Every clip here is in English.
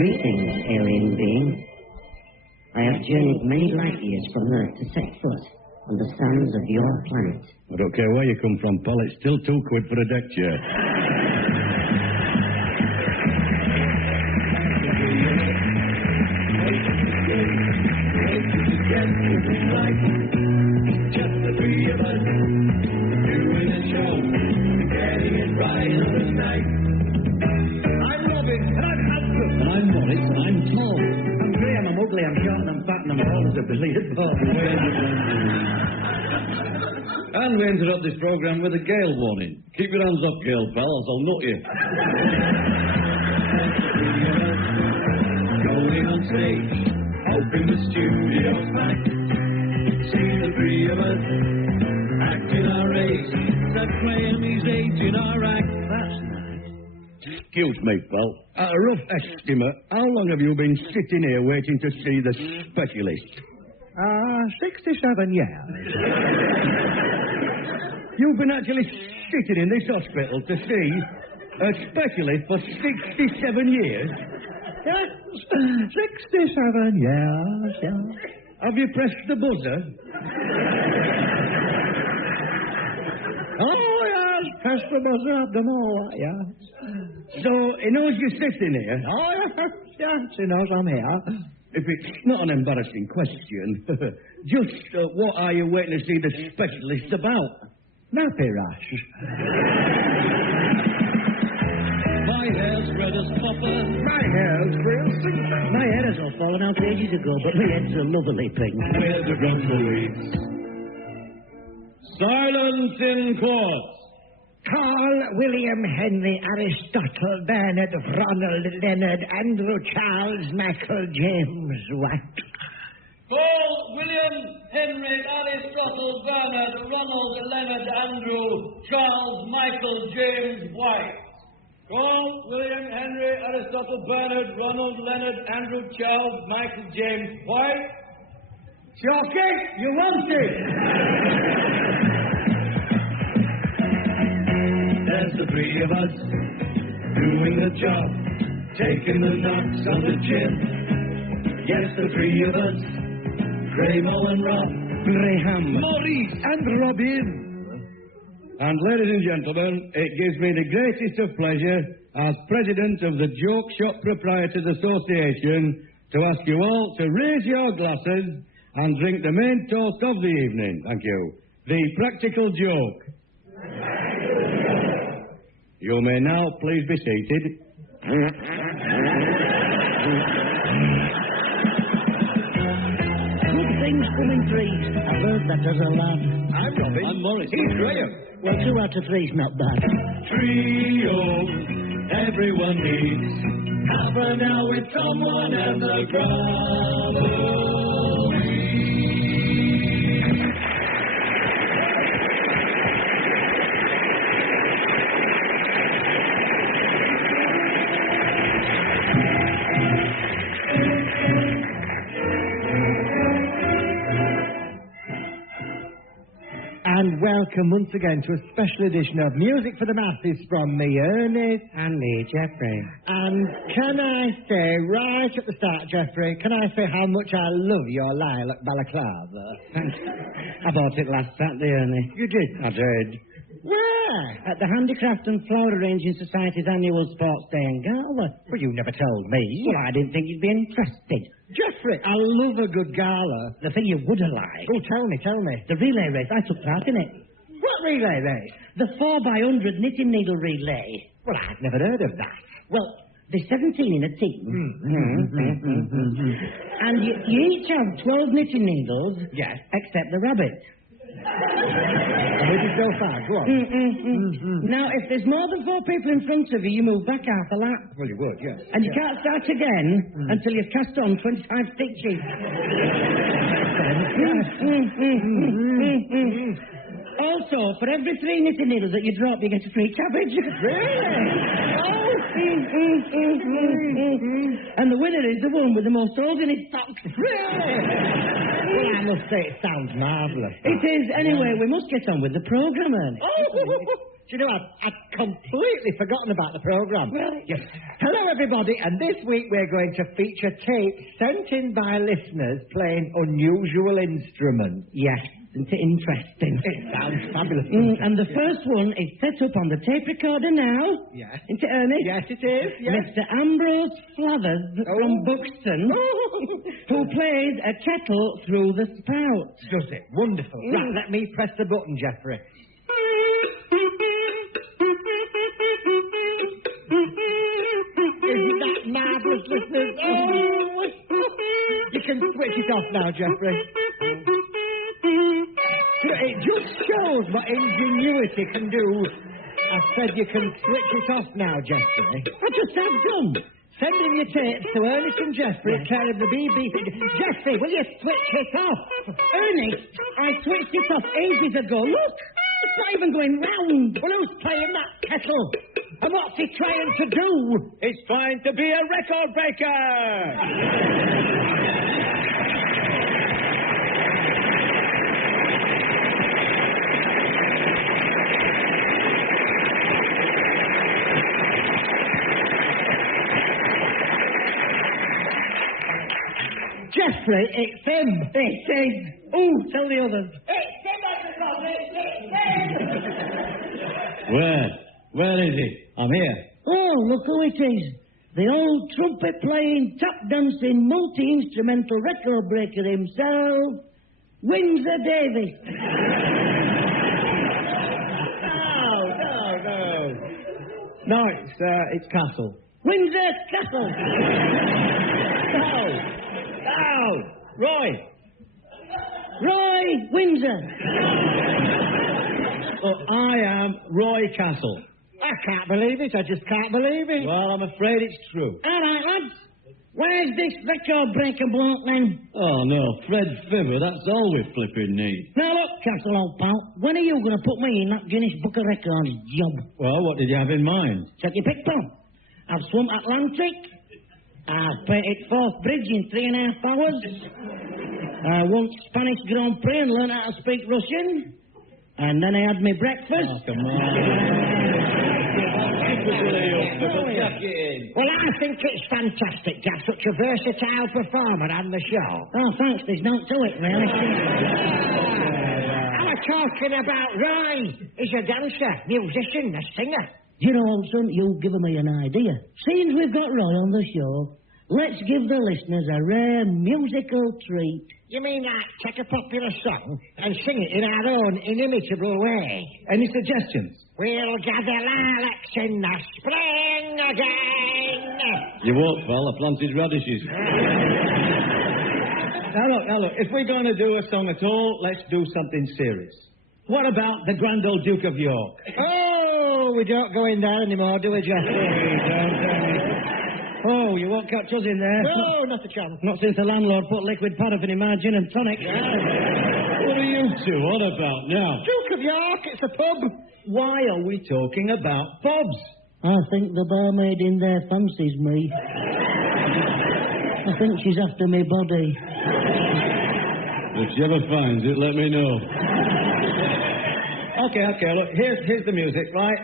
Greetings, alien being. I have journeyed many light years from Earth to set foot on the sands of your planet. I don't care where you come from, pal. It's still £2 for a deck chair. Just the three of us doing a show, getting it right on the night. I'm Robin, and I'm handsome. And I'm Maurice, and I'm tall. I'm Graham, I'm ugly, I'm short, and I'm fat, and I'm all as a billiard ball. And we interrupt this programme with a gale warning. Keep your hands up, gale pals, I'll nut you. Going on stage, hoping the studio's back. See the three of us acting our age, that playing these aids in our act. That's nice. Excuse me, pal. At a rough estimate, how long have you been sitting here waiting to see the specialist? 67 years. You've been actually sitting in this hospital to see a specialist for 67 years? Yes, 67 years, yes. Have you pressed the buzzer? Oh, yes, press the buzzer, I've done all that, yes. So, he knows you're sitting here? Oh, yes, he knows I'm here. If it's not an embarrassing question, just what are you waiting to see the specialist about? Nappy rash. My hair's red as copper. My hair's real simple. My hair has all fallen out ages ago, but my head's a lovely pink. We're the Grumbleweeds. Silence in court. Carl, William, Henry, Aristotle, Bernard, Ronald, Leonard, Andrew, Charles, Michael, James, White. Call William, Henry, Aristotle, Bernard, Ronald, Leonard, Andrew, Charles, Michael, James, White. Call William, Henry, Aristotle, Bernard, Ronald, Leonard, Andrew, Charles, Michael, James, White. Shocky, you want it? There's the three of us doing the job, taking the knocks on the chin. Yes, the three of us, Graham and Rob, Graham, Maurice, and Robin. And ladies and gentlemen, it gives me the greatest of pleasure as President of the Joke Shop Proprietors Association to ask you all to raise your glasses and drink the main toast of the evening. Thank you. The practical joke. You may now please be seated. Good things come in threes. I've heard that as a lad. I'm Robin. I'm Maurice. He's Graham. Well, 2 out of 3's not bad. trio, everyone needs half an hour with someone and the Grumbleweeds. And welcome once again to a special edition of Music for the Masses from me, Ernest. And me, Geoffrey. And can I say, right at the start, Geoffrey, can I say how much I love your lilac balaclava? Thanks. I bought it last Saturday, Ernie. You did? I did. Where? At the Handicraft and Flower Arranging Society's annual sports day in Gala. Well, you never told me. Well, I didn't think you'd be interested. Geoffrey, I love a good gala. The thing you would have liked. Oh, tell me. The relay race. I took part in it. What relay race? The 4x100 knitting needle relay. Well, I've never heard of that. Well, there's 17 in a team. And you each have 12 knitting needles. Yes. Except the rabbit. Where did you go far? Go on. Now, if there's more than 4 people in front of you, you move back half a lap. Well, you would, yes. And you can't start again until you've cast on 25 stitches. Also, for every 3 knitting needles that you drop, you get a free cabbage. Really? And the winner is the one with the most holes in his socks. Really? Well, I must say it sounds marvellous. It is. Anyway, we must get on with the programme, Ernest. Oh, Do you know, I'd completely forgotten about the programme. Right. Yes. Hello, everybody, and this week we're going to feature tapes sent in by listeners playing unusual instruments. Yes, isn't it interesting? It sounds fabulous. And the first one is set up on the tape recorder now. Yes. Isn't it, Ernest? Yes, it is. Yes. Mr. Ambrose Flavers from Buxton, who plays a kettle through the spout. Does it? Wonderful. Right, let me press the button, Geoffrey. Isn't that marvellous, listeners? Oh! You can switch it off now, Geoffrey. It just shows what ingenuity can do. I said you can switch it off now, Geoffrey. I just have done. Send in your tapes to Ernest and Geoffrey, care of the BBC. Geoffrey, will you switch it off? Ernest, I switched it off ages ago. Look, it's not even going round. Well, who's playing that kettle? And what's he trying to do? He's trying to be a record breaker! Geoffrey, it's him. It is. Oh, tell the others. It's him, everybody. It's him. Where is he? I'm here. Oh, look who it is. The old trumpet-playing, tap-dancing, multi-instrumental record breaker himself, Windsor Davis. No, it's Castle. Windsor Castle. No, Roy. Roy Windsor. Oh, I am Roy Castle. I can't believe it. I just can't believe it. Well, I'm afraid it's true. All right, lads. Where's this record breaker bloke, then? Oh, no, Fred Fibber, that's all we flipping need. Now, look, Castle, old pal. When are you going to put me in that Guinness Book of Records job? Well, what did you have in mind? Check your pick, pal. I've swum Atlantic. I've painted Forth Bridge in 3.5 hours. I won Spanish Grand Prix and learned how to speak Russian. And then I had my breakfast. Oh, come on. Well, I think it's fantastic to have such a versatile performer on the show. Oh, thanks. There's no to it, really. I'm talking about Roy. He's a dancer, musician, a singer. You know, old son, you've given me an idea. Seeing we've got Roy on the show, let's give the listeners a rare musical treat. You mean take a popular song and sing it in our own inimitable way? Any suggestions? We'll gather lilacs in the spring again. You won't, pal. I planted radishes. Now look, if we're going to do a song at all, let's do something serious. What about the Grand Old Duke of York? Oh, we don't go in there anymore, do we, Geoffrey? Oh, you won't catch us in there. No, not a chance. Not since the landlord put liquid paraffin in my gin and tonic. What are you two on about now? Duke of York, it's a pub. Why are we talking about pubs? I think the barmaid in there fancies me. I think she's after me body. If she ever finds it, let me know. Okay, look, here's the music, right?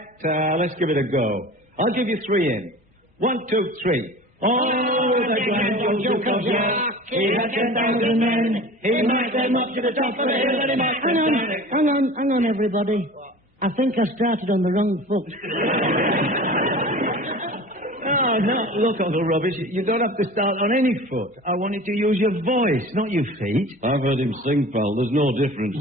Let's give it a go. I'll give you 3 in. 1, 2, 3. Oh, the Grand Old Duke of York, he had 10,000 men. He might them up to the top of the hill and he might... Hang on, everybody. I think I started on the wrong foot. No, look, Uncle Rubbish, you don't have to start on any foot. I wanted to use your voice, not your feet. I've heard him sing, pal. There's no difference.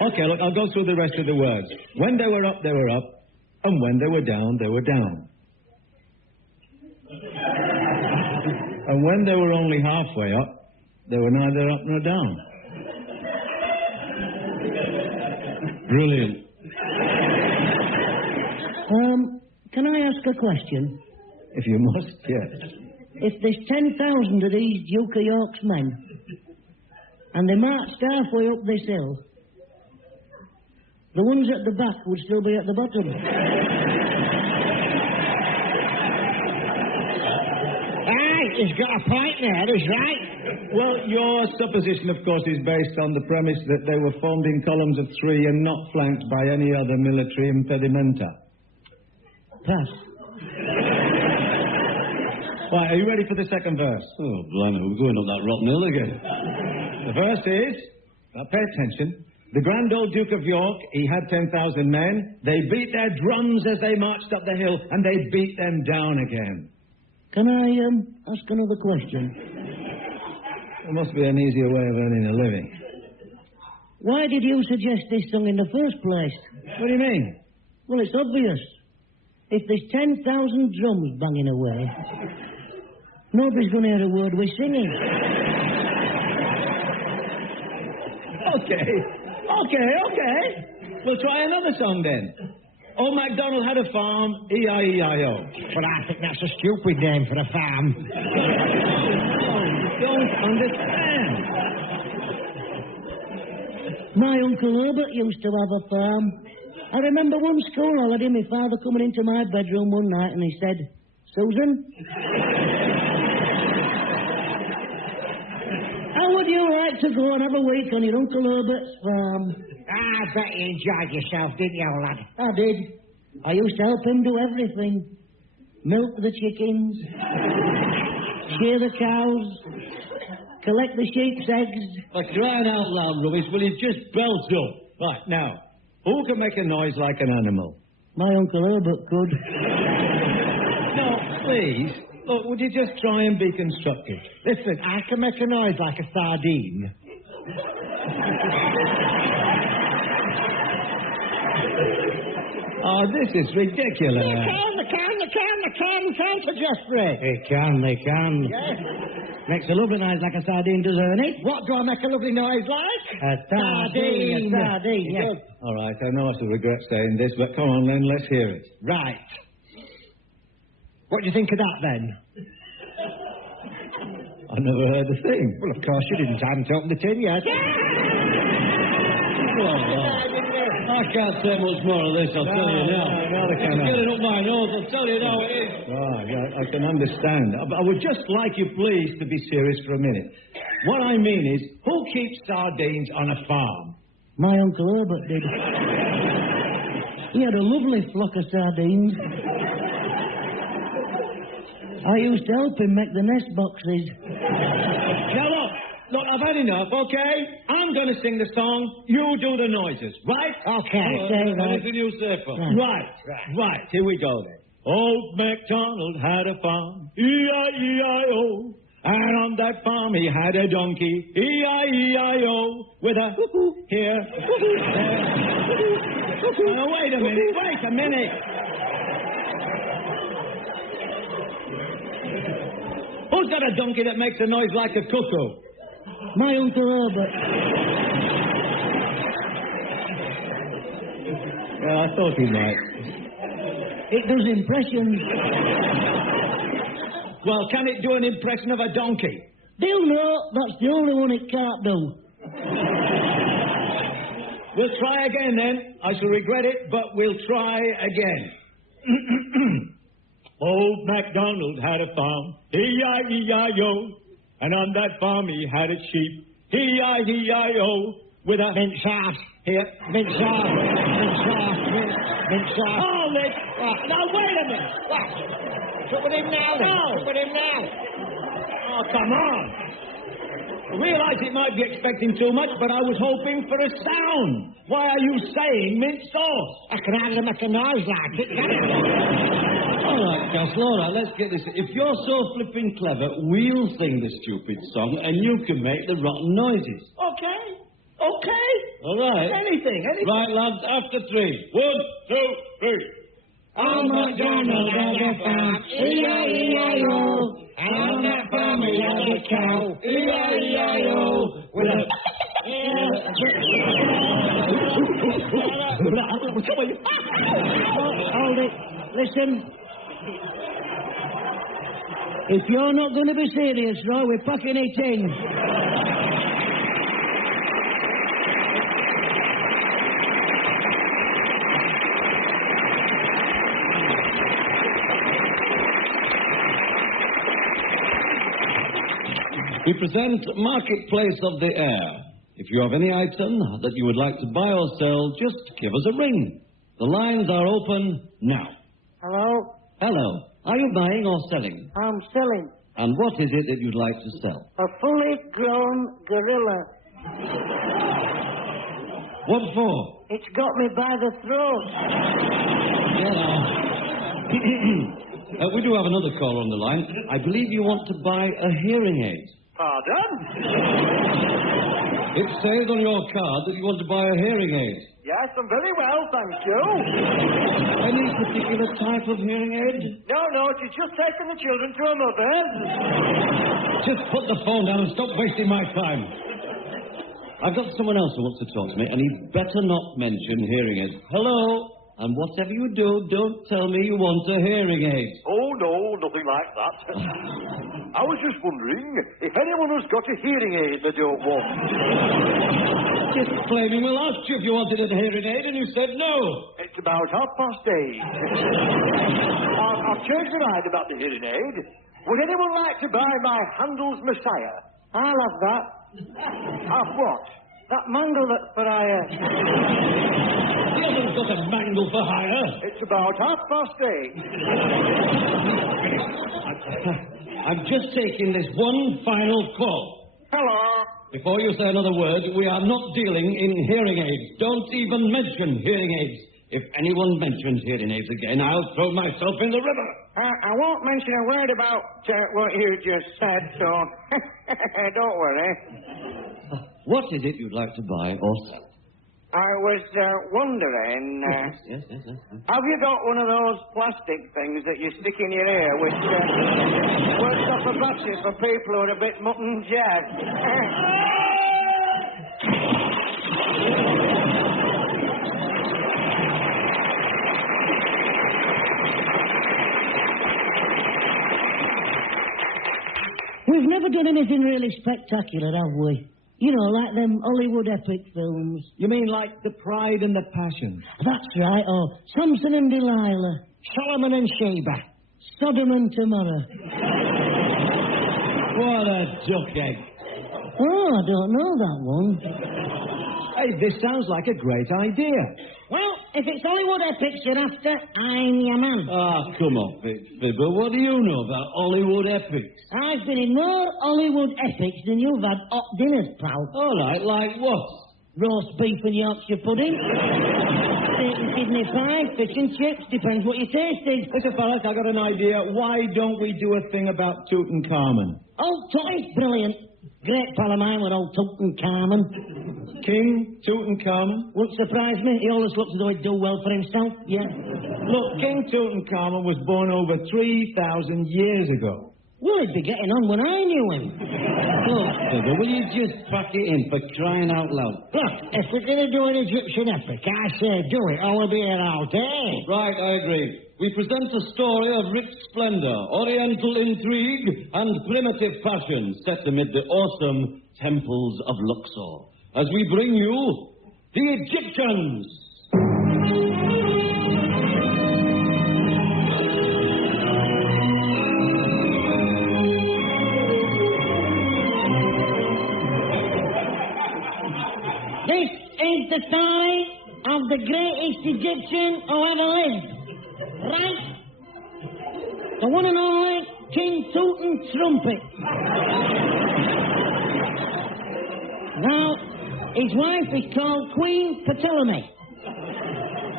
Okay, look, I'll go through the rest of the words. When they were up, they were up. And when they were down, they were down. And when they were only halfway up, they were neither up nor down. Brilliant. Can I ask a question? If you must, yes. If there's 10,000 of these Duke of York's men, and they marched halfway up this hill, the ones at the back would still be at the bottom. Aye, He's got a point there, he's right. Well, your supposition, of course, is based on the premise that they were formed in columns of 3 and not flanked by any other military impedimenta. Pass. Right, are you ready for the second verse? Oh, blimey, we're going up that rotten hill again. The verse is, now pay attention, the grand old Duke of York, he had 10,000 men. They beat their drums as they marched up the hill, and they beat them down again. Can I ask another question? There must be an easier way of earning a living. Why did you suggest this song in the first place? What do you mean? Well, it's obvious. If there's 10,000 drums banging away, nobody's going to hear a word we're singing. Okay. We'll try another song then. Old Macdonald had a farm, E-I-E-I-O. But I think that's a stupid name for a farm. Don't understand. My Uncle Herbert used to have a farm. I remember one school holiday, my father coming into my bedroom one night and he said, Susan, how would you like to go and have a week on your Uncle Herbert's farm? I bet you enjoyed yourself, didn't you, lad? I did. I used to help him do everything. Milk the chickens, shear the cows, collect the sheep's eggs. For crying out loud, rubbish, will you just belt up? Right, now, who can make a noise like an animal? My Uncle Herbert could. No, please. Look, would you just try and be constructive? Listen, I can make a noise like a sardine. Oh, this is ridiculous. They can suggest it. They can. Yes. Makes a lovely noise like a sardine, does Ernie? What do I make a lovely noise like? A sardine. Yes. All right, I know I shall regret saying this, but come on then, let's hear it. Right. What do you think of that, then? I never heard a thing. Well, of course you didn't. I haven't opened the tin yet. I can't say much more of this, I'll tell you now. No, I It's cannot. getting up my nose, I'll tell you now it is. Oh, yeah, I can understand. I would just like you, please, to be serious for a minute. What I mean is, who keeps sardines on a farm? My Uncle Herbert did. He had a lovely flock of sardines. I used to help him make the nest boxes. Now, look, I've had enough, okay? I'm going to sing the song, you do the noises, right? Okay, right. Anything you say, for? Right, here we go then. Old Macdonald had a farm, E-I-E-I-O. And on that farm he had a donkey, E-I-E-I-O. With a hoo-hoo here, hoo-hoo there. Now, wait a minute. Who's got a donkey that makes a noise like a cuckoo? My Uncle Herbert. Well, I thought he might. It does impressions. Well, can it do an impression of a donkey? Do you know, that's the only one it can't do. We'll try again then. I shall regret it, but we'll try again. Old Macdonald had a farm, E-I-E-I-O. And on that farm he had a sheep, E-I-E-I-O. With a Mint sauce. here. Mint sauce. Hold it! Now, wait a minute! What? Sit with him now, then. No. Sit with him now. Oh, come on! I realise it might be expecting too much, but I was hoping for a sound. Why are you saying mint sauce? I can hardly make a noise like it, can I? All right, Castle, all right, let's get this. If you're so flipping clever, we'll sing the stupid song and you can make the rotten noises. Okay. All right. Anything. Right, lads, after 3. 1, 2, 3. Old Macdonald had a farm, E-I-E-I-O. And on that farm he had a cow, E-I-E-I-O. With a... Hold it. Listen. If you're not going to be serious, Roy, we're packing it in. present Marketplace of the Air. If you have any item that you would like to buy or sell, just give us a ring. The lines are open now. Hello? Hello. Are you buying or selling? I'm selling And what is it that you'd like to sell? a fully grown gorilla. What for? It's got me by the throat. Yeah. We do have another caller on the line. I believe you want to buy a hearing aid. Pardon? It says on your card that you want to buy a hearing aid. Yes, I'm very well, thank you. Any particular type of hearing aid? No, she's just taken the children to her mother's. Just put the phone down and stop wasting my time. I've got someone else who wants to talk to me, and he'd better not mention hearing aids. Hello? And whatever you do, don't tell me you want a hearing aid. Oh, no, nothing like that. I was just wondering if anyone has got a hearing aid they don't want. Just claiming we'll ask you if you wanted a hearing aid, and you said no. It's about 8:30. I've changed my mind about the hearing aid. Would anyone like to buy my Handel's Messiah? I'll have that. Have what? That mangle that's for hire. He hasn't got a mangle for hire. It's about 8:30. I'm just taking this one final call. Hello. Before you say another word, we are not dealing in hearing aids. Don't even mention hearing aids. If anyone mentions hearing aids again, I'll throw myself in the river. I won't mention a word about what you just said, so don't worry. What is it you'd like to buy or sell? I was wondering, Yes. have you got one of those plastic things that you stick in your ear which works off a battery for people who are a bit mutton jack? We've never done anything really spectacular, have we? You know, like them Hollywood epic films. You mean like The Pride and the Passion? That's right, or Samson and Delilah, Solomon and Sheba, Sodom and Gomorrah. What a duck egg. Oh, I don't know that one. Hey, this sounds like a great idea. Well, if it's Hollywood epics you're after, I'm your man. Ah, come off it, Fibber. What do you know about Hollywood epics? I've been in more Hollywood epics than you've had hot dinners, pal. All right, like what? Roast beef and Yorkshire pudding, steak and kidney pie, fish and chips, depends what your taste is. Mr. Farrack, I got an idea. Why don't we do a thing about Tutankhamun? Old Tutty's brilliant. Great pal of mine with old Tutankhamun. King Tutankhamun? Wouldn't surprise me. He always looks as though he'd do well for himself, yeah. Look, King Tutankhamun was born over 3,000 years ago. Well, he'd be getting on when I knew him. Look, Fibber, will you just pack it in for crying out loud? Look, if we're going to do an Egyptian epic, I say do it, or we'll be here all day. Right, I agree. We present a story of rich splendor, oriental intrigue, and primitive passion set amid the awesome temples of Luxor. As we bring you the Egyptians. This is the story of the greatest Egyptian who ever lived. Right? The one and only King Tutin Trumpet. Now, his wife is called Queen Patillamy,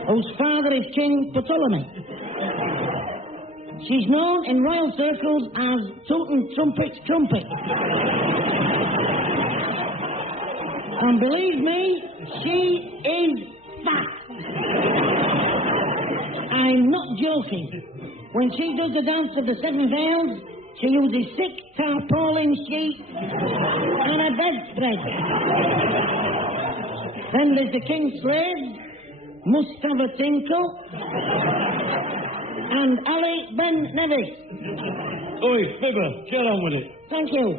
whose father is King Patillamy. She's known in royal circles as Tutin Trumpet's Trumpet. And believe me, she is fat. I'm not joking. When she does the dance of the seven veils, she uses 6 tarpaulin sheets and a bedspread. Then there's the king's slaves, Mustafa Tinkle, and Ali Ben Nevis. Oi, Fibber, get on with it. Thank you.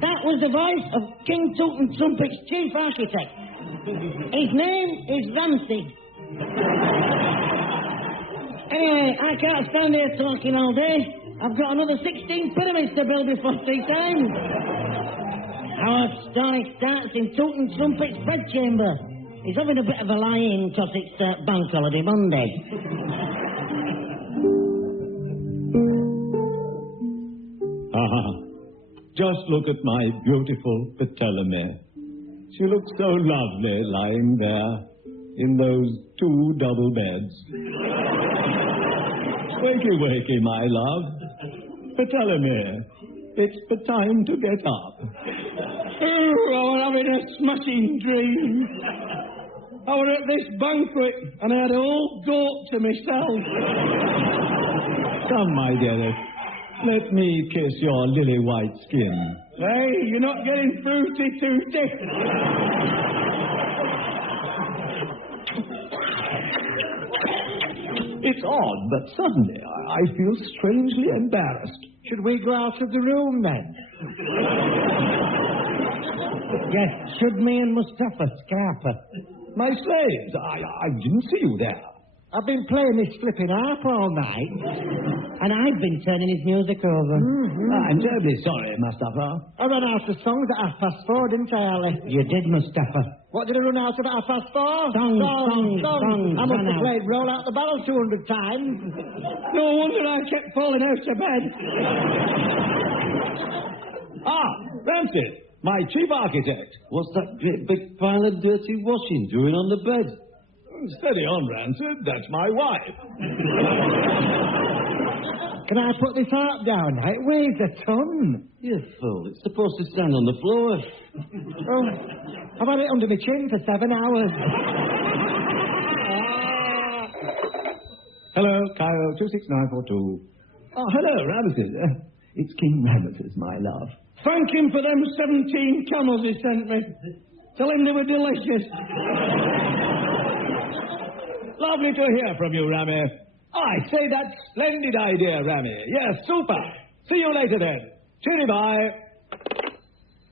That was the voice of King Tutin Trumpet's chief architect. His name is Ramsey. Anyway, I can't stand here talking all day. I've got another 16 pyramids to build before tea time. Our story starts in Tutin Trumpet's bedchamber. He's having a bit of a lie-in because it's bank holiday Monday. Just look at my beautiful Patillamy. She looks so lovely lying there in those 2 double beds. Wakey, wakey, my love. Patillamy, it's the time to get up. Oh, I was having a smashing dream. I was at this banquet and I had a whole goat to myself. Come, my dearest. Let me kiss your lily white skin. Hey, you're not getting fruity-tooty. It's odd, but suddenly I feel strangely embarrassed. Should we go out of the room, then? Yes, should me and Mustafa Scrapper. My slaves, I didn't see you there. I've been playing this flipping harp all night. And I've been turning his music over. I'm terribly sorry, Mustafa. I ran out of songs at 4:30, didn't I, Ali? You did, Mustafa. What did I run out of at 4:30? Songs. I must Run have out. played Roll Out the Barrel 200 times. No wonder I kept falling out of bed. Francis, my chief architect. What's that great big pile of dirty washing doing on the bed? Steady on, Rancid. That's my wife. Can I put this harp down? It weighs a ton. You fool. It's supposed to stand on the floor. Oh, I've had it under my chin for 7 hours. Hello, Cairo 26942. Oh, hello, Ramesses. It's King Ramesses, my love. Thank him for them 17 camels he sent me. Tell him they were delicious. Lovely to hear from you, Rami. I say, that's splendid idea, Rami. Yes, super. See you later, then. Cheery bye.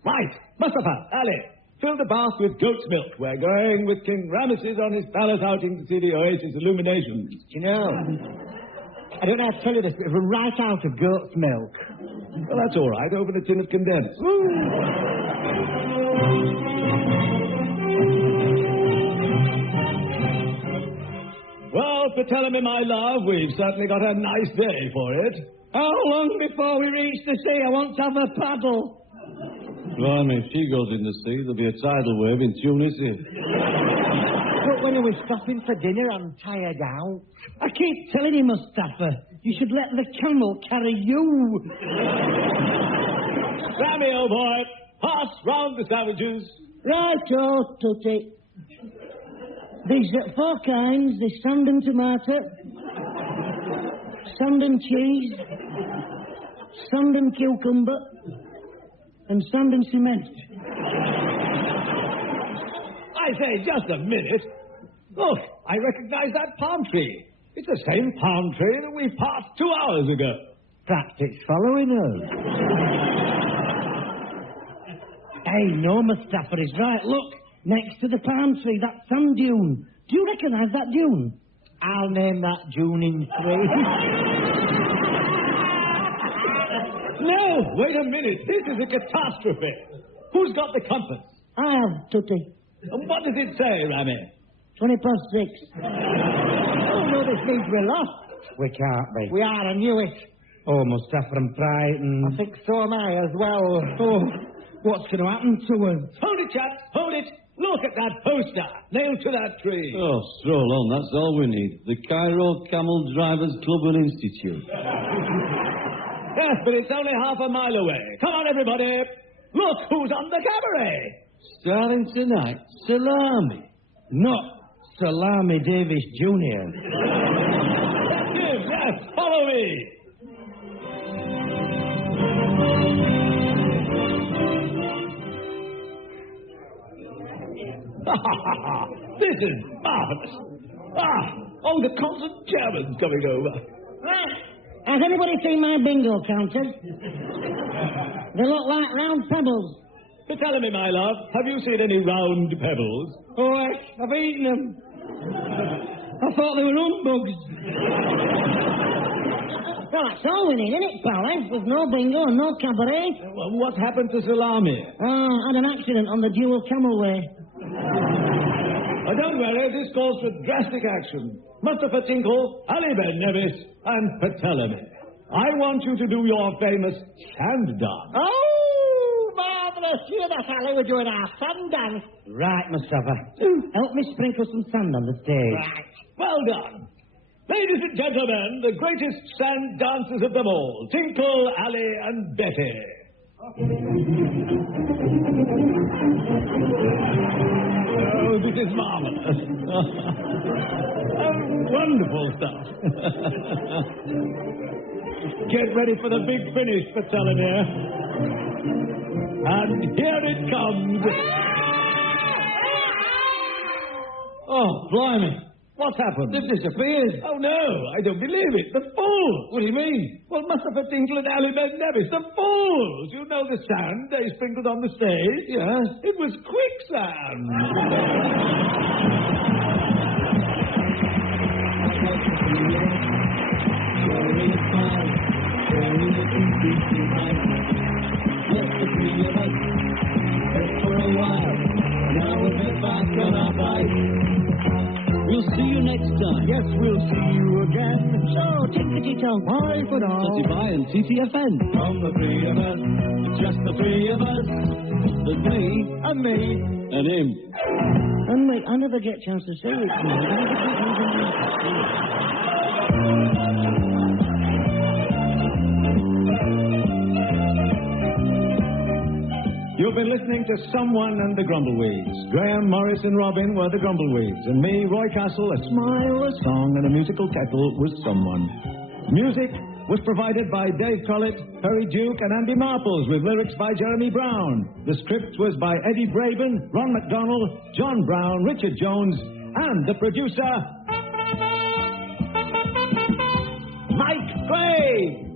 Right, Mustafa, Ali, fill the bath with goat's milk. We're going with King Ramesses on his palace outing to see the Oasis illuminations. You know, I don't know how to tell you this, but it was right out of goat's milk. Well, that's all right. Open a tin of condensed. Well, Patillamy, my love, we've certainly got a nice day for it. How long before we reach the sea? I want to have a paddle. Blimey, if she goes in the sea, there'll be a tidal wave in Tunisia. But when are we stopping for dinner? I'm tired out. I keep telling you, Mustafa, you should let the camel carry you. Sammy, old boy, pass round the sandwiches. Right-o, Tutti. There's 4 kinds. There's sand and tomato, sand and cheese, sand and cucumber, and sand and cement. I say, just a minute. Look, I recognize that palm tree. It's the same palm tree that we passed 2 hours ago. Perhaps it's following us. Hey, no, Mustafa is right. Look, next to the palm tree, that sand dune. Do you recognise that dune? I'll name that June in 3. No, wait a minute. This is a catastrophe. Who's got the compass? I have, Tutti. And what does it say, Rami? 20 past 6. Oh, no, this means we're lost. We can't be. We are, I knew it. Oh, Mustafa, I'm frightened. I think so am I as well. Oh, what's going to happen to us? Hold it, chaps, hold it. Look at that poster nailed to that tree. Oh, stroll on, that's all we need. The Cairo Camel Drivers Club and Institute. Yes, but it's only half a mile away. Come on, everybody. Look who's on the cabaret. Starting tonight, Salami. Not Salami Davis Jr. That's him, yes, follow me. This is marvelous. All the constant Germans coming over. Right. Has anybody seen my bingo counters? They look like round pebbles. Tell me, my love, have you seen any round pebbles? Oh, I've eaten them. I thought they were humbugs. Well, that's all we need, isn't it, pal, eh? With no bingo and no cabaret. Well, what happened to Salami? Had an accident on the dual camelway. Don't worry, this calls for drastic action. Mustafa Tinkle, Ali Ben Nevis, and Patillamy. I want you to do your famous sand dance. Oh, marvellous. You that, Ali, we're doing our sand dance. Right, Mustafa. Help me sprinkle some sand on the stage. Right. Well done. Ladies and gentlemen, the greatest sand dancers of them all, Tinkle, Ali, and Betty. Oh, this is marvelous. Wonderful stuff. Get ready for the big finish, Patillamy. And here it comes. Oh, blimey. What's happened? They've disappeared. Oh, no, I don't believe it. The fools. What do you mean? Well, Mustafa Tinkle and Ali Ben Nevis, the fools. You know the sand they sprinkled on the stage? Yes. It was quicksand. We'll see you next time. Yes, we'll see you again. So, tickety-tock, bye for now. Tutty-bye and TTFN. From the three of us, just the three of us. There's me. And me. And him. And wait, I never get a chance to say it. You've been listening to Someone and the Grumbleweeds. Graham, Maurice, and Robin were the Grumbleweeds. And me, Roy Castle, a smile, a song, and a musical kettle was Someone. Music was provided by Dave Collett, Perry Duke, and Andy Marples, with lyrics by Jeremy Brown. The script was by Eddie Braben, Ron Macdonald, John Brown, Richard Jones, and the producer, Mike Craig.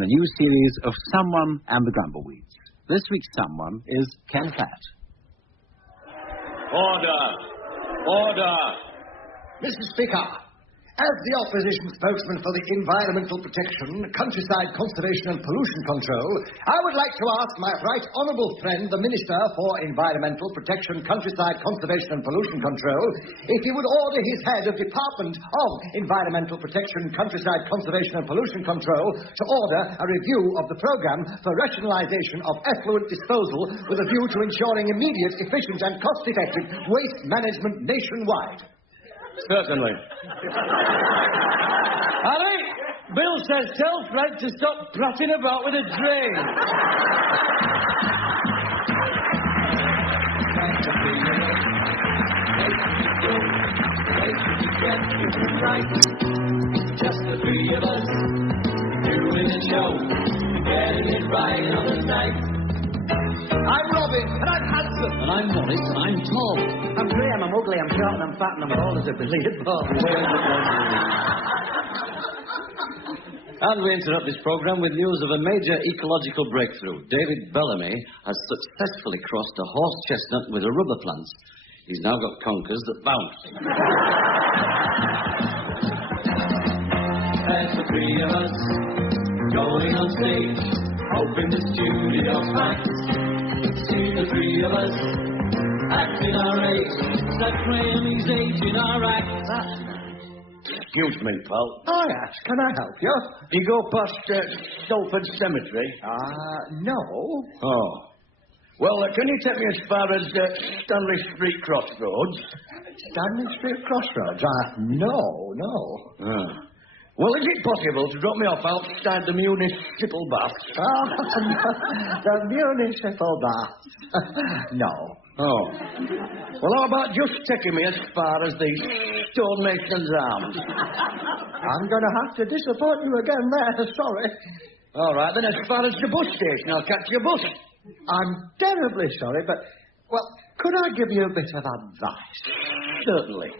A new series of Someone and the Grumbleweeds. This week's Someone is Ken Platt. Order! Order! Mr. Speaker, as the opposition spokesman for the Environmental Protection, Countryside Conservation and Pollution Control, I would like to ask my right honourable friend, the Minister for Environmental Protection, Countryside Conservation and Pollution Control, if he would order his head of Department of Environmental Protection, Countryside Conservation and Pollution Control to order a review of the programme for rationalisation of effluent disposal with a view to ensuring immediate, efficient and cost-effective waste management nationwide. Certainly. Ali, Bill says tell Fred to stop prattling about with a drain. Just the three of us, doing a show, getting it right on the night. I'm Robin, and I'm handsome. And I'm Maurice, and I'm tall. I'm Graham, I'm ugly, I'm short, and I'm fat, and I'm bald as a billiard ball. And we interrupt this programme with news of a major ecological breakthrough. David Bellamy has successfully crossed a horse chestnut with a rubber plant. He's now got conkers that bounce. There's the three of us, going on stage, hoping the studio's packed. See the three of us, acting our age, that Graham he's aging our act. Excuse me, pal. Oh, yes, can I help you? You go past Salford Cemetery? No. Oh. Well, can you take me as far as Stanley Street Crossroads? Stanley Street Crossroads? No. Ah. Well, is it possible to drop me off outside the municipal bath? The municipal bath. No. Oh. Well, how about just taking me as far as the Stonemason's Arms? I'm going to have to disappoint you again there, sorry. All right, then, as far as the bus station, I'll catch your bus. I'm terribly sorry, but, well, could I give you a bit of advice? Certainly.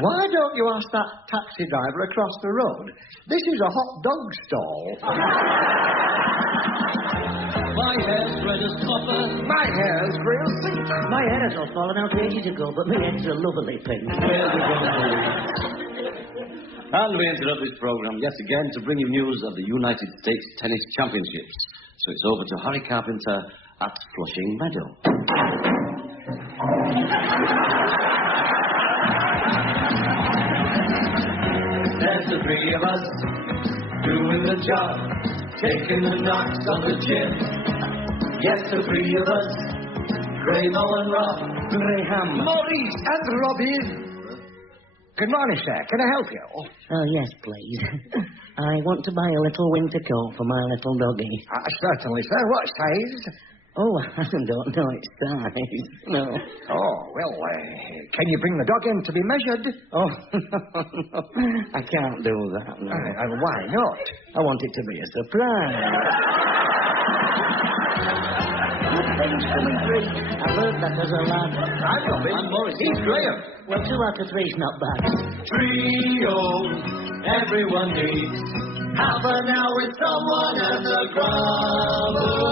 Why don't you ask that taxi driver across the road? This is a hot dog stall. My hair's red as copper. My hair's real silk. My hair has all fallen out ages ago, but my head's a lovely pink. And we interrupt this program yet again to bring you news of the United States Tennis Championships. So it's over to Harry Carpenter at Flushing Meadow. There's the three of us doing the job, taking the knocks on the chin. Yes, the three of us, Graham and Rob. Graham. Maurice and Robbie. Good morning, sir. Can I help you? Oh, yes, please. I want to buy a little winter coat for my little doggie. Certainly, sir. What size? Oh, I don't know its size. No. Oh, well, can you bring the dog in to be measured? Oh, no. I can't do that, no. Why not? I want it to be a surprise. Things coming through. I learned that as a lad. I'm Robin. And Maurice. He's Graham. Well, 2 out of 3's not bad. Trio, everyone needs half an hour with someone at the Grumbleweeds.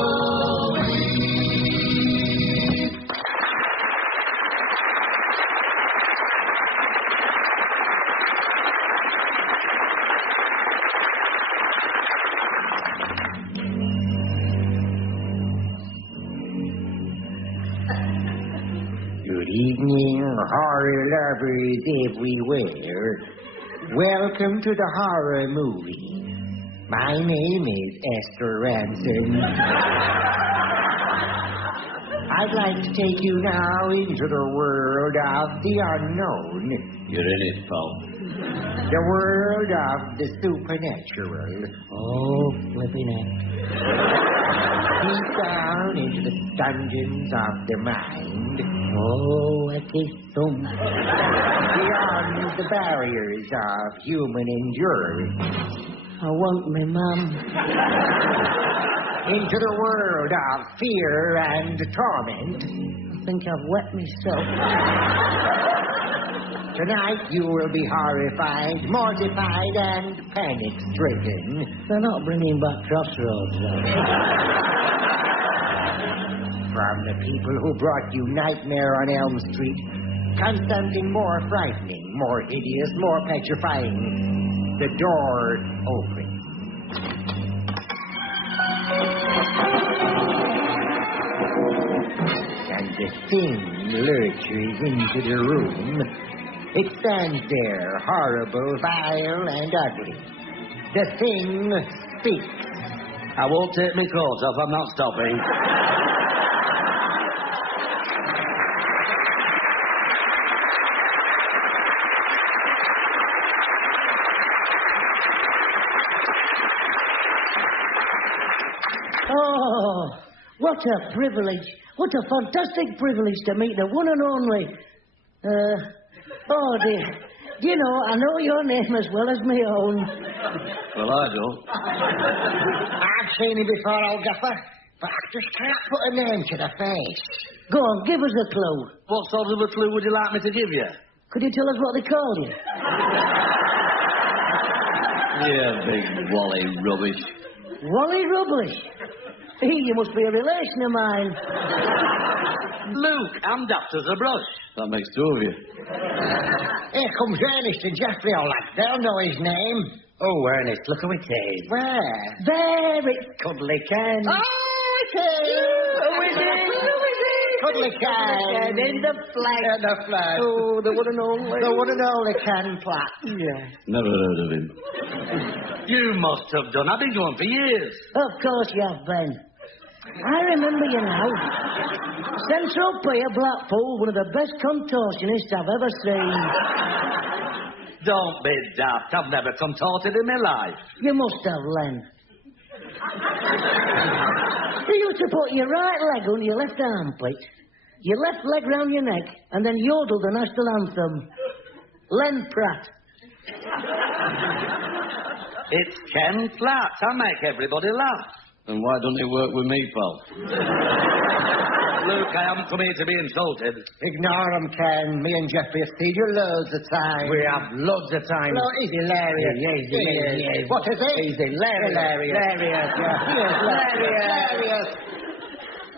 Good evening, horror lovers everywhere. Welcome to the horror movie. My name is Esther Ranson. I'd like to take you now into the world of the unknown. You're in it, pal. The world of the supernatural. Oh, flipping it. Deep down into the dungeons of the mind. Oh, it is some. Beyond the barriers of human endurance. I want me mum. Into the world of fear and torment. I think I've wet myself. Tonight you will be horrified, mortified, and panic-stricken. They're not bringing back Crossroads, though. From the people who brought you Nightmare on Elm Street, comes something more frightening, more hideous, more petrifying. The door opens. And the thing lurches into the room. It stands there, horrible, vile, and ugly. The thing speaks. I won't take my clothes off. I'm not stopping. Oh, what a privilege. What a fantastic privilege to meet the one and only. Oh, dear. Do you know, I know your name as well as my own. Well, I don't. I've seen him before, old gaffer, but I just can't put a name to the face. Go on, give us a clue. What sort of a clue would you like me to give you? Could you tell us what they call you? Yeah, big wally rubbish. Wally Rubbish. You must be a relation of mine. Luke, I'm daft as a brush. That makes 2 of you. Here comes Ernest and Geoffrey, all that. They'll know his name. Oh, Ernest, look who it is. Where? There, it's Cuddly Ken. Oh, it is! Who is it? Cuddly Ken. In the flag. In the flag. Oh, the one and only. The one and only Ken Platt. Yeah. Never heard of him. You must have done. I've been going for years. Of course you have, Ben. I remember you now. Central Pier, Blackpool, one of the best contortionists I've ever seen. Don't be daft. I've never contorted in my life. You must have, Len. You used to put your right leg under your left armpit, your left leg round your neck, and then yodel the national anthem. Len Pratt. It's Ken Platt. I make everybody laugh. Then why don't you work with me, pal? Look, I haven't come here to be insulted. Ignore him, Ken. Me and Geoffrey have seen you loads of times. We have loads of time. No, he's hilarious. Yes. What is he? He's hilarious. Hilarious, yeah. He is hilarious.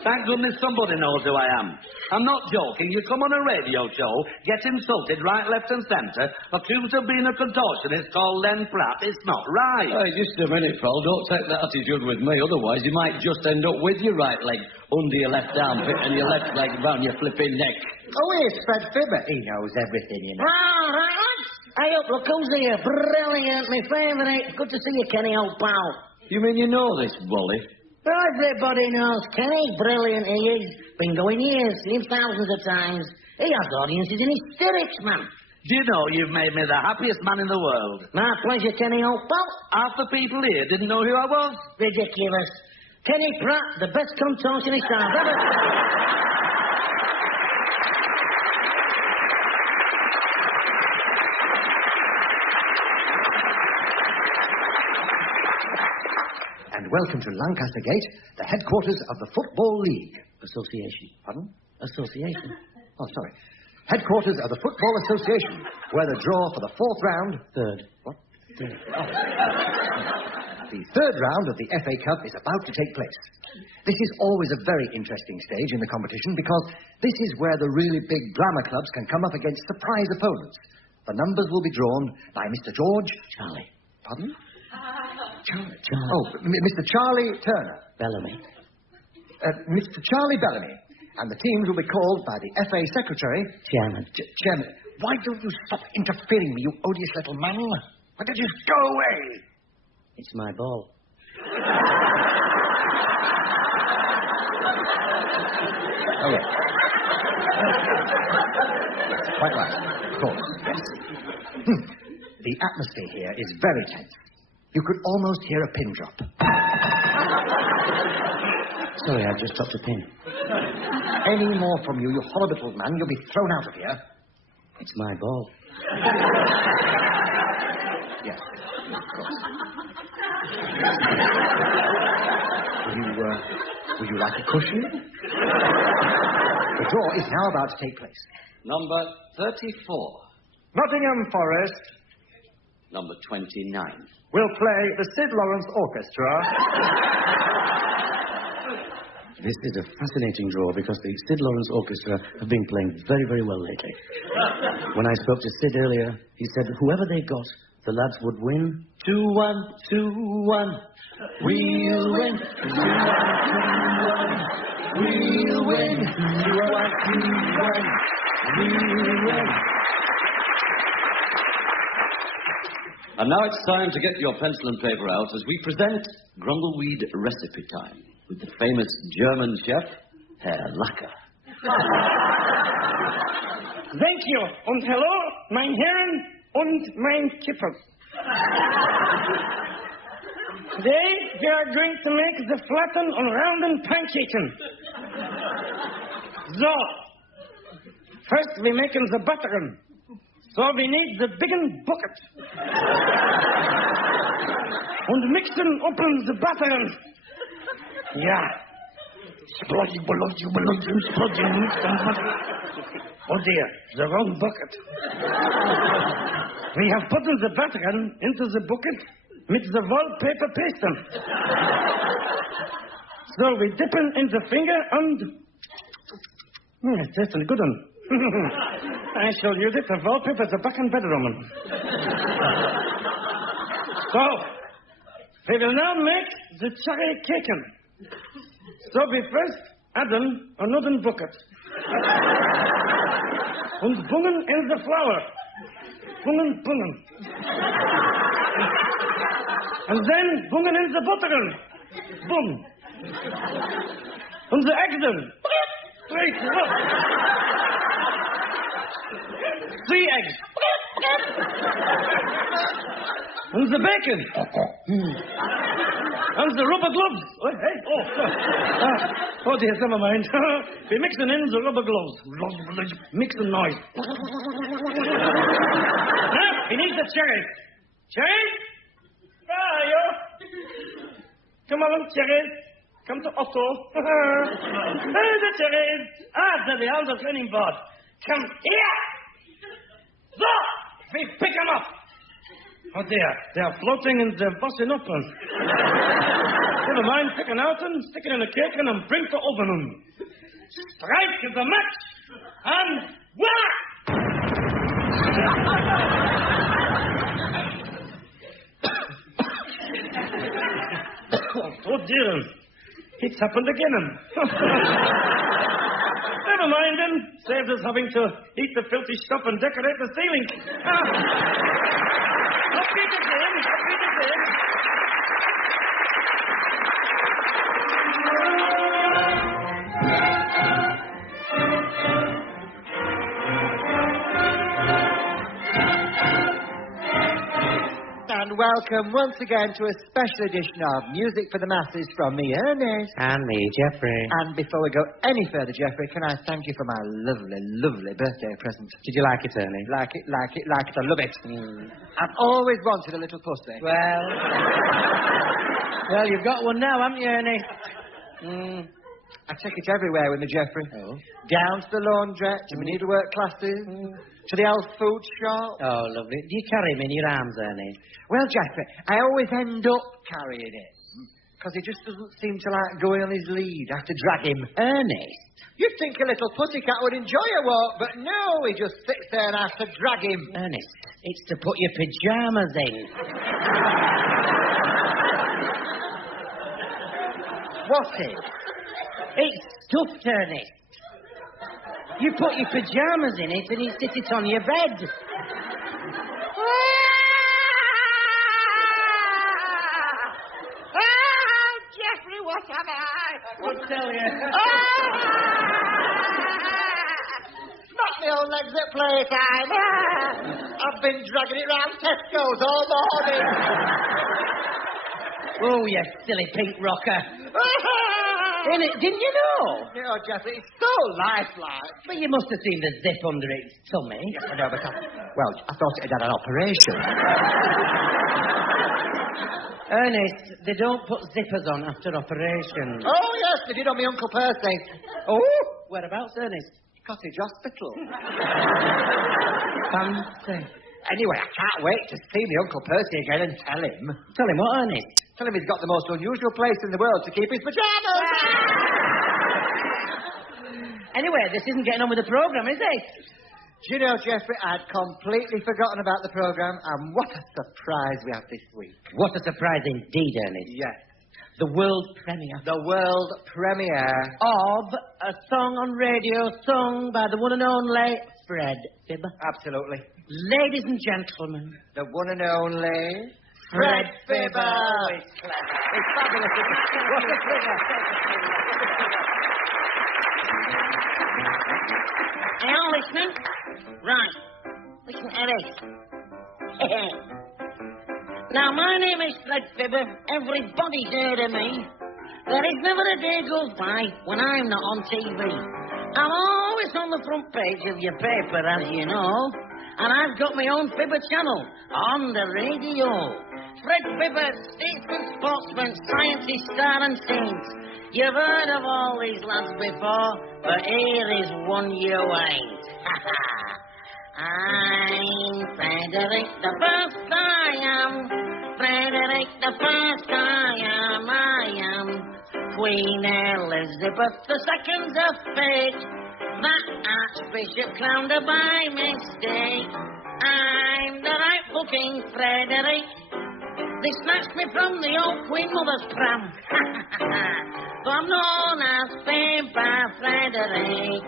Thank goodness somebody knows who I am. I'm not joking. You come on a radio show, get insulted right, left and centre, accused of being a contortionist called Len Platt. It's not right. Hey, just a minute, pal. Don't take that attitude with me. Otherwise, you might just end up with your right leg under your left armpit and your left leg round your flipping neck. Oh, here's Fred Fibber. He knows everything, you know. Hey, up, look who's here. Brilliant, my favourite. Good to see you, Kenny, old pal. You mean you know this, Wally? Everybody knows Kenny. Brilliant he is. Been going years, seen him thousands of times. He has audiences in hysterics, man. Do you know you've made me the happiest man in the world? My pleasure, Kenny, old pal. Half the people here didn't know who I was. Ridiculous. Kenny Pratt, the best contortionist I've ever... And welcome to Lancaster Gate, the headquarters of the Football League. Association. Pardon? Association. Oh, sorry. Headquarters of the Football Association, where the draw for the fourth round... Third. What? Third. Oh. The third round of the FA Cup is about to take place. This is always a very interesting stage in the competition because this is where the really big glamour clubs can come up against surprise opponents. The numbers will be drawn by Mr. George... Charlie. Pardon? Charlie. Oh, Mr. Charlie Turner. Bellamy. Mr. Charlie Bellamy. And the teams will be called by the FA Secretary... Chairman. Chairman. Why don't you stop interfering me, you odious little man? Why don't you just go away? It's my ball. Oh, yes. Yes, quite right. Of course, yes. The atmosphere here is very tense. You could almost hear a pin drop. Sorry, I just dropped a pin. Any more from you, you horrible little man, you'll be thrown out of here. It's my ball. Yes, of course. Would you like a cushion? The draw is now about to take place. Number 34. Nottingham Forest Number 29. will play the Sid Lawrence Orchestra. This is a fascinating draw because the Sid Lawrence Orchestra have been playing very, very well lately. When I spoke to Sid earlier, he said whoever they got, the lads would win. 2-1, 2-1. We'll win. 2-1, 2-1. We'll win. 2-1, 2-1. We'll win. And now it's time to get your pencil and paper out as we present Grumbleweed Recipe Time with the famous German chef, Herr Lacker. Thank you. Und hello, mein Herren und mein Kippers. Today we are going to make the flatten and round pancaken. So, first we making the butteren. So we need the biggen bucket. And mixen open the butteren. Yeah. Splodgy, blodgy, blodgy, splodgy, oh dear, the wrong bucket. We have put the butteren into the bucket with the wallpaper paste. So we dip in the finger and... It's tastes a good one. I shall use it to wallpaper the back and bedroom. So, we will now make the cherry caken. So we first add another bucket. And bungen in the flour. Bungen, bungen. And then bungen in the butteren. Boom. And the eggs in. Wait, look. 3 eggs. And the bacon. And the rubber gloves. Oh dear, never mind. We're mixing in the rubber gloves. Mix the noise. He needs the cherries. Cherries? Where are you? Come on, cherries. Come to Otto. Hey, the cherries. There they are, the training board. Come here. So, we pick them up. Oh, dear. They are floating and they're busting up. Never mind, pick an out and stick it in a cake and bring to oven them. Strike the match. And voila! Oh, dear. It's happened again. Never mind, then. Saves us having to eat the filthy stuff and decorate the ceiling. Up it again. And welcome once again to a special edition of Music for the Masses from me, Ernest. And me, Geoffrey. And before we go any further, Geoffrey, can I thank you for my lovely, lovely birthday present? Did you like it, Ernie? Like it. I love it. I've always wanted a little pussy. Well, you've got one now, haven't you, Ernie? I take it everywhere with me, Geoffrey. Oh. Down to the laundrette, to my needlework classes, to the health food shop. Oh, lovely. Do you carry him in your arms, Ernie? Well, Geoffrey, I always end up carrying it. Because he just doesn't seem to like going on his lead. I have to drag him. Ernest? You'd think a little pussycat would enjoy a walk, but no, he just sits there and I have to drag him. Ernest, it's to put your pyjamas in. What's it? It's stuffed, Ernest. You put your pyjamas in it and you sit it on your bed. Geoffrey, what am I? I'll tell you. Not my own legs at playtime. I've been dragging it round Tesco's all morning. Oh, you silly pink rocker. Didn't you know? No, Geoffrey, it's so lifelike. But you must have seen the zip under its tummy. Yes, I know, but I thought it had an operation. Ernest, they don't put zippers on after operations. Oh, yes, they did on my Uncle Percy. Oh? Whereabouts, Ernest? Cottage Hospital. Fancy. Anyway, I can't wait to see my Uncle Percy again and tell him. Tell him what, Ernest? Tell him he's got the most unusual place in the world to keep his pyjamas. Anyway, this isn't getting on with the programme, is it? Do you know, Geoffrey, I'd completely forgotten about the programme, and what a surprise we have this week. What a surprise indeed, Ernest. Yes. The world premiere. The world premiere. Of a song on radio sung by the one and only Fred Fibber. Absolutely. Ladies and gentlemen. The one and only... Fred Fibber. Oh, it's clever. It's fabulous. What a figure. Are you all listening? Right. Listen to this. Now, my name is Fred Fibber. Everybody's heard of me. There is never a day goes by when I'm not on TV. I'm always on the front page of your paper, as you know. And I've got my own Fibber channel on the radio. Fred Fibber, statesman, sportsman, scientist, star and saint. You've heard of all these lads before, but here is one you ain't. I'm Frederick the First, I am. Frederick the First, I am. Queen Elizabeth II's a fake. That Archbishop crowned her by mistake. I'm the rightful King Frederick. They snatched me from the old Queen Mother's pram. So I'm known as Fibber Frederick.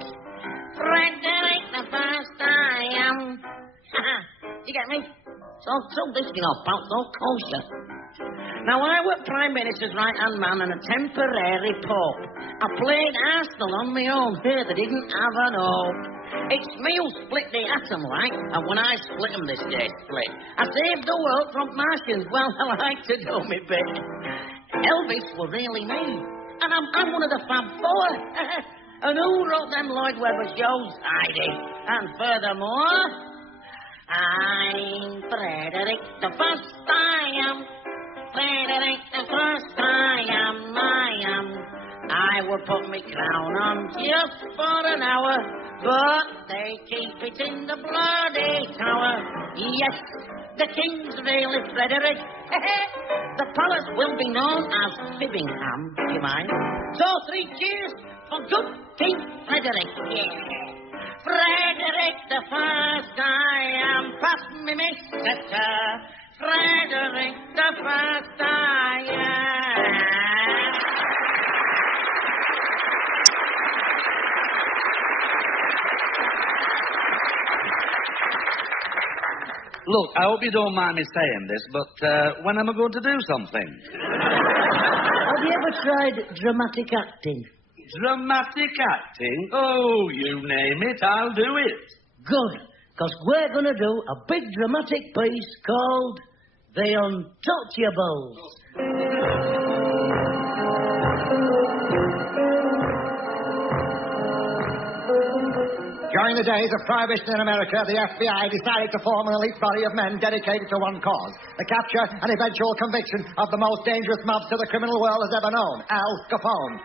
Frederick the First I am. You get me? So this, about so kosher. Now, I was Prime Minister's right-hand man and a temporary pope. I played Arsenal on my own. Here, they didn't have an hope. It's me who split the atom, like, and when I split them, this day split. I saved the world from Martians. Well, I like to do me bit. Elvis was really me, and I'm one of the Fab Four. And who wrote them Lloyd Webber shows? I did. And furthermore, I'm Frederick the First, I am. Frederick the First, I am. I will put my crown on just for an hour, but they keep it in the bloody tower. Yes, the king's really Frederick. The palace will be known as Fibbingham, do you mind? So 3 cheers for good King Frederick. Yeah. Frederick the First, I am. Pass me my scepter. Frederick the First, I am. Look, I hope you don't mind me saying this, but when am I going to do something? Have you ever tried dramatic acting? Dramatic acting? Oh, you name it, I'll do it. Good, because we're going to do a big dramatic piece called The Untouchables. During the days of Prohibition in America, the FBI decided to form an elite body of men dedicated to one cause, the capture and eventual conviction of the most dangerous mobster the criminal world has ever known, Al Capone.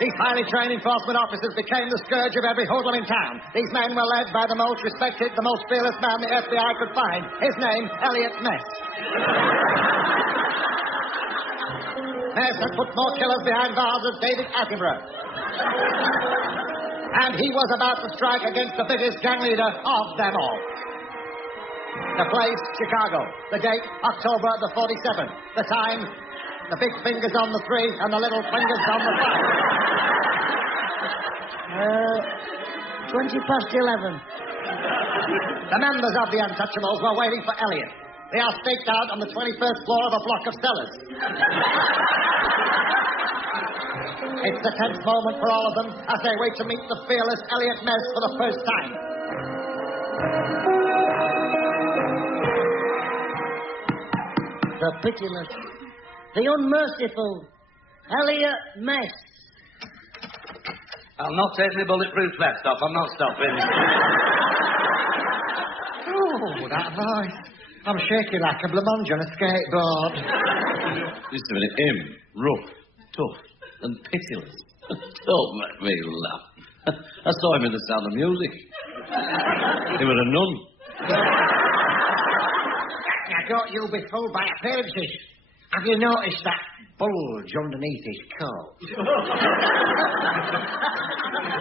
These highly trained enforcement officers became the scourge of every hoodlum in town. These men were led by the most respected, the most fearless man the FBI could find. His name, Elliot Ness. Ness had put more killers behind bars than David Attenborough. And he was about to strike against the biggest gang leader of them all. The place, Chicago. The date, October the 47th. The time, the big fingers on the 3 and the little fingers on the 5. 11:20. The members of the Untouchables were waiting for Elliot. They are staked out on the 21st floor of a block of cellars. It's the tense moment for all of them as they wait to meet the fearless Elliot Ness for the first time. The pitiless, the unmerciful Elliot Ness. I'll not take my bulletproof vest off. I'm not stopping. Oh, that voice. I'm shaky like a blancmange on a skateboard. Just a minute. Him, rough, tough, and pitiless. Don't make me laugh. I saw him in The Sound of Music. He was a nun. Now, don't you be fooled by appearances. Have you noticed that bulge underneath his coat?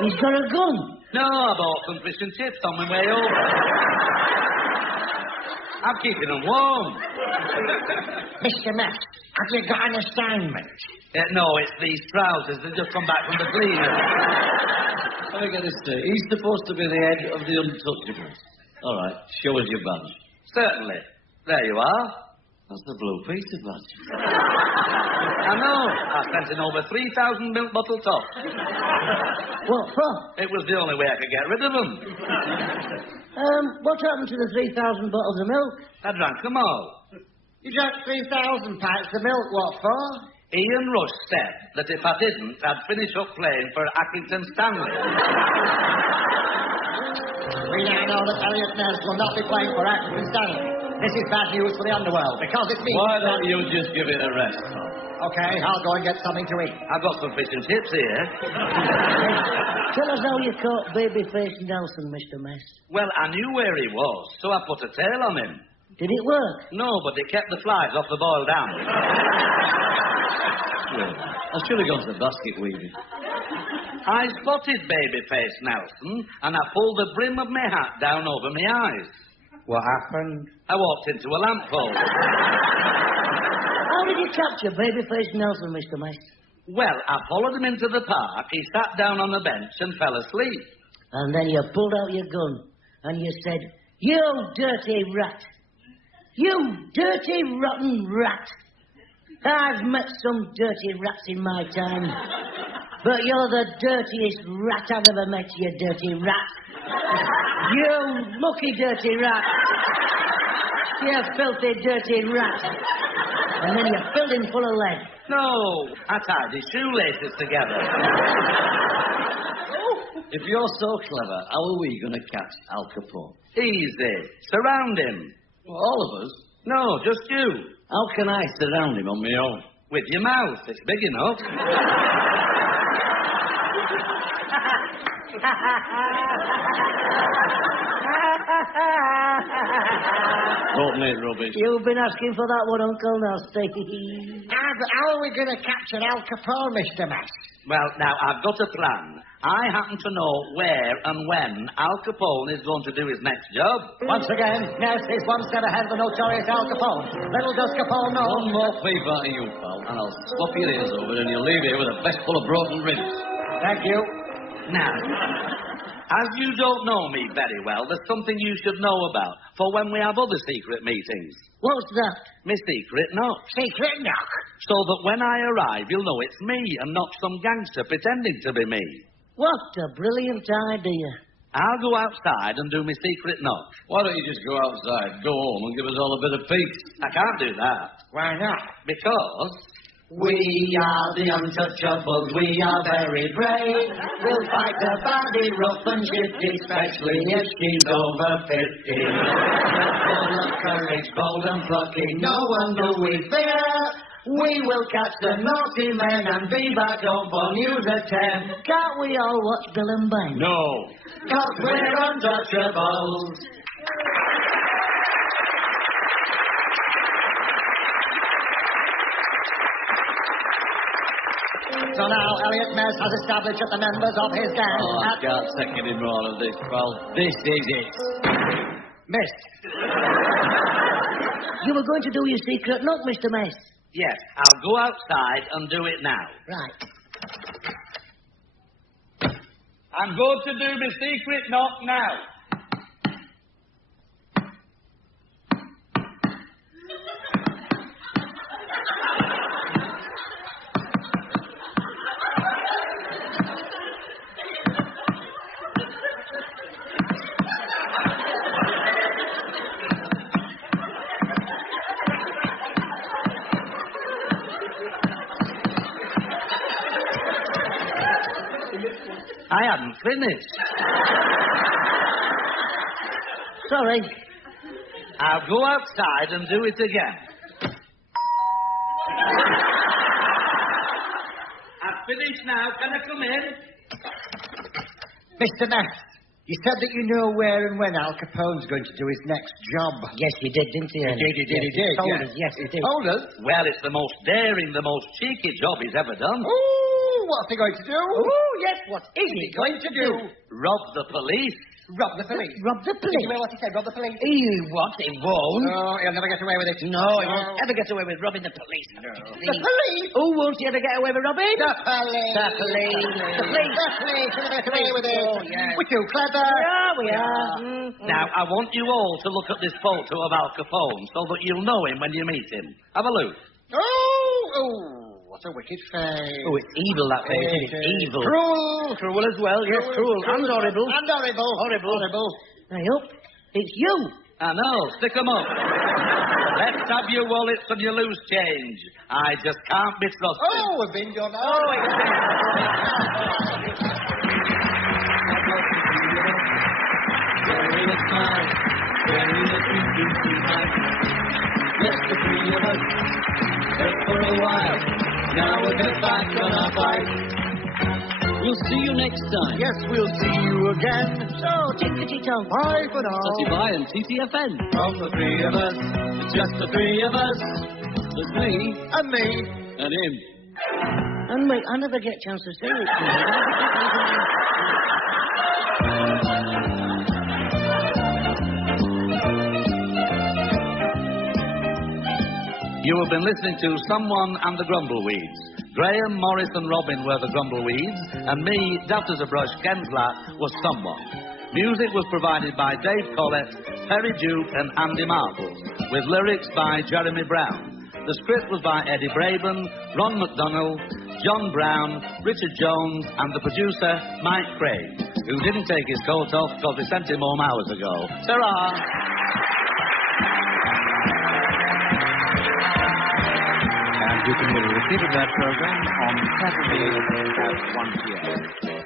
He's got a gun. No, I bought some fish and chips on my way over. I'm keeping them warm. Mr. Ness, have you got an assignment? No, it's these trousers. They've just come back from the cleaner. Let me get this straight. He's supposed to be the head of the Untouchables. All right, show us your badge. Certainly. There you are. That's the blue Peter badge. I know. I sent in over 3,000 milk bottle tops. What for? It was the only way I could get rid of them. What happened to the 3,000 bottles of milk? I drank them all. You drank 3,000 pints of milk, what for? Ian Rush said that if I didn't, I'd finish up playing for Accrington Stanley. We now know that Elliot Ness will not be playing for Accrington Stanley. This is bad news for the underworld, because it means... Why don't you just give it a rest, Tom? Okay, I'll go and get something to eat. I've got some fish and chips here. Tell us how you caught Babyface Nelson, Mr. Mess. Well, I knew where he was, so I put a tail on him. Did it work? No, but it kept the flies off the boiled ham. Well, I should have gone to basket weaving. I spotted Babyface Nelson, and I pulled the brim of my hat down over my eyes. What happened? I walked into a lamppost. How did you capture Babyface Nelson, Mr. Mess? Well, I followed him into the park. He sat down on the bench and fell asleep. And then you pulled out your gun and you said, "You dirty rat. You dirty, rotten rat. I've met some dirty rats in my time, but you're the dirtiest rat I've ever met, you dirty rat. You lucky dirty rat. You filthy, dirty rat." And then you filled him full of lead. No, I tied his shoelaces together. If you're so clever, how are we going to catch Al Capone? Easy. Surround him. All of us? No, just you. How can I surround him on my own? With your mouth. It's big enough. Don't make rubbish. You've been asking for that one, Uncle Nasty. And how are we going to capture Al Capone, Mr. Mass? Well, now, I've got a plan. I happen to know where and when Al Capone is going to do his next job. Once again, Ness is one step ahead of the notorious Al Capone. Little does Capone know. One more peep out of you, pal, and I'll swap your ears over and you'll leave here with a vest full of broken ribs. Thank you. Now, as you don't know me very well, there's something you should know about for when we have other secret meetings. What's that? My secret knock. Secret knock. So that when I arrive, you'll know it's me and not some gangster pretending to be me. What a brilliant idea. I'll go outside and do my secret knock. Why don't you just go outside, go home and give us all a bit of peace? I can't do that. Why not? Because... We are the untouchables, we are very brave. We'll fight the body rough and shifty, especially if she's over 50. Full of courage, bold and plucky, no one do we fear. We will catch the naughty men and be back home for news at 10. Can't we all watch Bill and Ben? No. 'Cause we're untouchables. So now Elliot Mess has established that the members of his gang... Oh, I can't take any more of this, pal. This is it. Missed. You were going to do your secret knock, Mr. Mess. Yes, I'll go outside and do it now. Right. I'm going to do my secret knock now. I hadn't finished. Sorry. I'll go outside and do it again. I've finished now. Can I come in? Mr. Mess, you said that you know where and when Al Capone's going to do his next job. Yes, you did, didn't you? He did. Told yes. us, yes, he did. Told us? Well, it's the most daring, the most cheeky job he's ever done. Ooh, what's he going to do? Oh, yes, what is he going to do? Rob the police. Rob the police. Rob the Did you police? hear what he said? Rob the police? He won't, he won't. No, he'll never get away with it. No, he won't ever get away with robbing the police. No. The police? Who won't he ever get away with robbing? The police. The police. The police. The police. He'll never get away with it. Oh, yes. We're too clever. We are. Mm-hmm. Now, I want you all to look at this photo of Al Capone so that you'll know him when you meet him. Have a look. Oh, what a wicked face. Oh, it's evil, that face. It's evil. Cruel. Cruel as well, yes, cruel. And horrible. And horrible. Horrible. I hope it's you. I know. Stick 'em up. Let's have your wallets and your loose change. I just can't be trusted. Oh, we've been done. Just the three of us, just for a while. Now we'll get back on our bike. We'll see you next time. Yes, we'll see you again. So, tinkety-tonk. Bye for now. Tatty-bye and TTFN. Of the three of us, just the three of us. There's me. And me. And him. And wait, I never get a chance to say it. You have been listening to Someone and the Grumbleweeds. Graham, Maurice and Robin were the Grumbleweeds, and me, daft as a brush, Ken Platt, was Someone. Music was provided by Dave Collett, Perry Duke and Andy Marbles, with lyrics by Jeremy Brown. The script was by Eddie Braben, Ron Macdonald, John Brown, Richard Jones and the producer, Mike Craig, who didn't take his coat off because we sent him home hours ago. Ta-ra! And you can hear a repeat of that program on Saturday at 1 p.m.